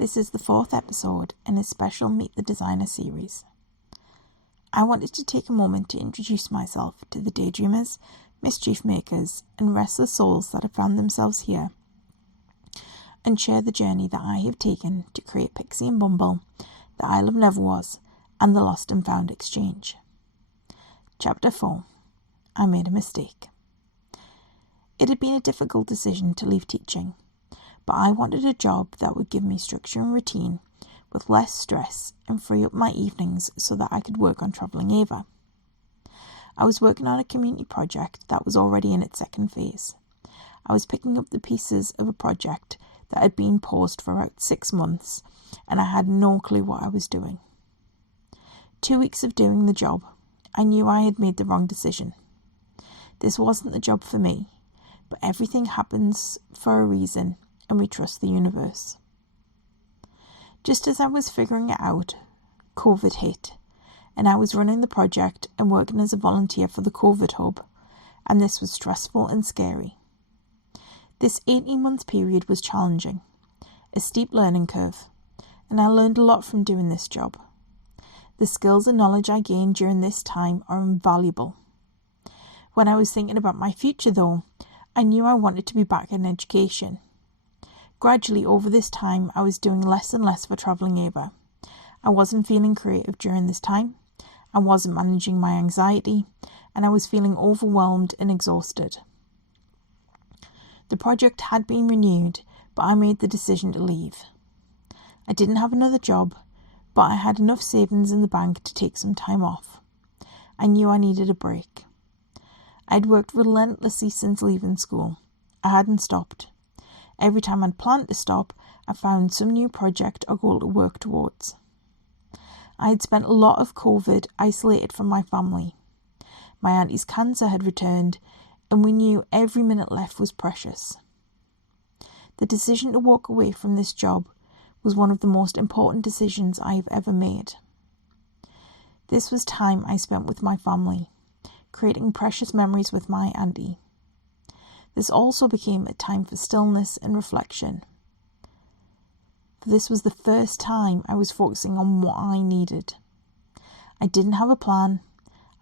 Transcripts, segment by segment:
This is the 4th episode in a special Meet the Designer series. I wanted to take a moment to introduce myself to the daydreamers, mischief-makers and restless souls that have found themselves here, and share the journey that I have taken to create Pixie and Bumble, the Isle of Neverwas, and the Lost and Found Exchange. Chapter 4. I made a mistake. It had been a difficult decision to leave teaching, but I wanted a job that would give me structure and routine with less stress and free up my evenings so that I could work on Travelling Ava. I was working on a community project that was already in its second phase. I was picking up the pieces of a project that had been paused for about 6 months, and I had no clue what I was doing. 2 weeks of doing the job, I knew I had made the wrong decision. This wasn't the job for me, but everything happens for a reason, and we trust the universe. Just as I was figuring it out, COVID hit, and I was running the project and working as a volunteer for the COVID hub, and this was stressful and scary. This 18-month period was challenging, a steep learning curve, and I learned a lot from doing this job. The skills and knowledge I gained during this time are invaluable. When I was thinking about my future though, I knew I wanted to be back in education. Gradually over this time, I was doing less and less for Travelling Ava. I wasn't feeling creative during this time, I wasn't managing my anxiety, and I was feeling overwhelmed and exhausted. The project had been renewed, but I made the decision to leave. I didn't have another job, but I had enough savings in the bank to take some time off. I knew I needed a break. I'd worked relentlessly since leaving school. I hadn't stopped. Every time I'd planned to stop, I found some new project or goal to work towards. I had spent a lot of COVID isolated from my family. My auntie's cancer had returned, and we knew every minute left was precious. The decision to walk away from this job was one of the most important decisions I have ever made. This was time I spent with my family, creating precious memories with my auntie. This also became a time for stillness and reflection. For this was the first time I was focusing on what I needed. I didn't have a plan.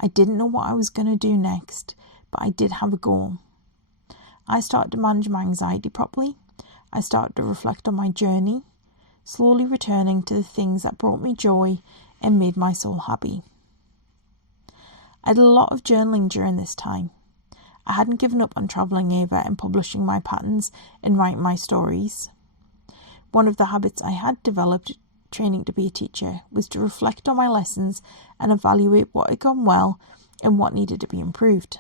I didn't know what I was going to do next, but I did have a goal. I started to manage my anxiety properly. I started to reflect on my journey, slowly returning to the things that brought me joy and made my soul happy. I did a lot of journaling during this time. I hadn't given up on Travelling Ava and publishing my patterns and writing my stories. One of the habits I had developed training to be a teacher was to reflect on my lessons and evaluate what had gone well and what needed to be improved.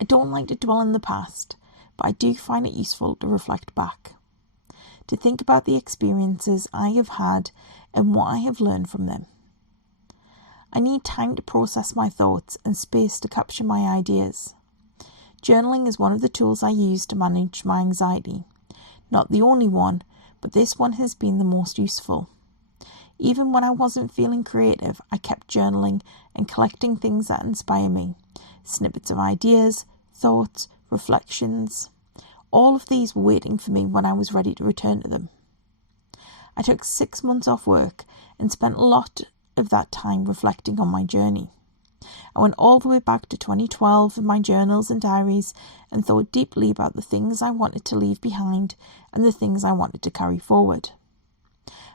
I don't like to dwell in the past, but I do find it useful to reflect back, to think about the experiences I have had and what I have learned from them. I need time to process my thoughts and space to capture my ideas. Journaling is one of the tools I use to manage my anxiety. Not the only one, but this one has been the most useful. Even when I wasn't feeling creative, I kept journaling and collecting things that inspire me. Snippets of ideas, thoughts, reflections. All of these were waiting for me when I was ready to return to them. I took 6 months off work and spent a lot of that time reflecting on my journey. I went all the way back to 2012 in my journals and diaries and thought deeply about the things I wanted to leave behind and the things I wanted to carry forward.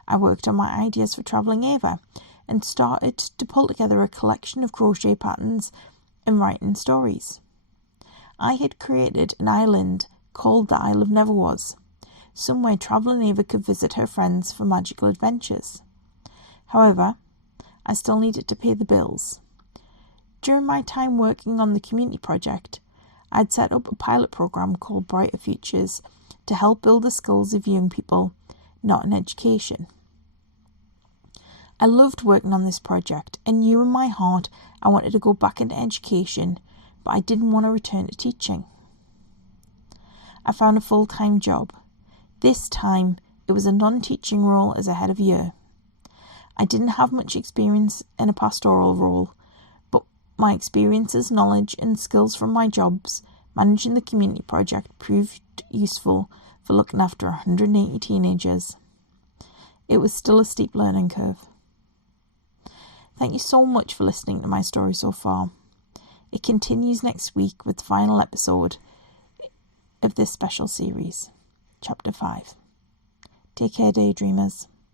I worked on my ideas for Travelling Ava and started to pull together a collection of crochet patterns and writing stories. I had created an island called the Isle of Neverwas, somewhere Travelling Ava could visit her friends for magical adventures. However, I still needed to pay the bills. During my time working on the community project, I had set up a pilot program called Brighter Futures to help build the skills of young people not in education. I loved working on this project and knew in my heart I wanted to go back into education, but I didn't want to return to teaching. I found a full-time job. This time, it was a non-teaching role as a head of year. I didn't have much experience in a pastoral role, but my experiences, knowledge and skills from my jobs managing the community project proved useful for looking after 180 teenagers. it was still a steep learning curve. Thank you so much for listening to my story so far. It continues next week with the final episode of this special series, Chapter 5. Take care, daydreamers.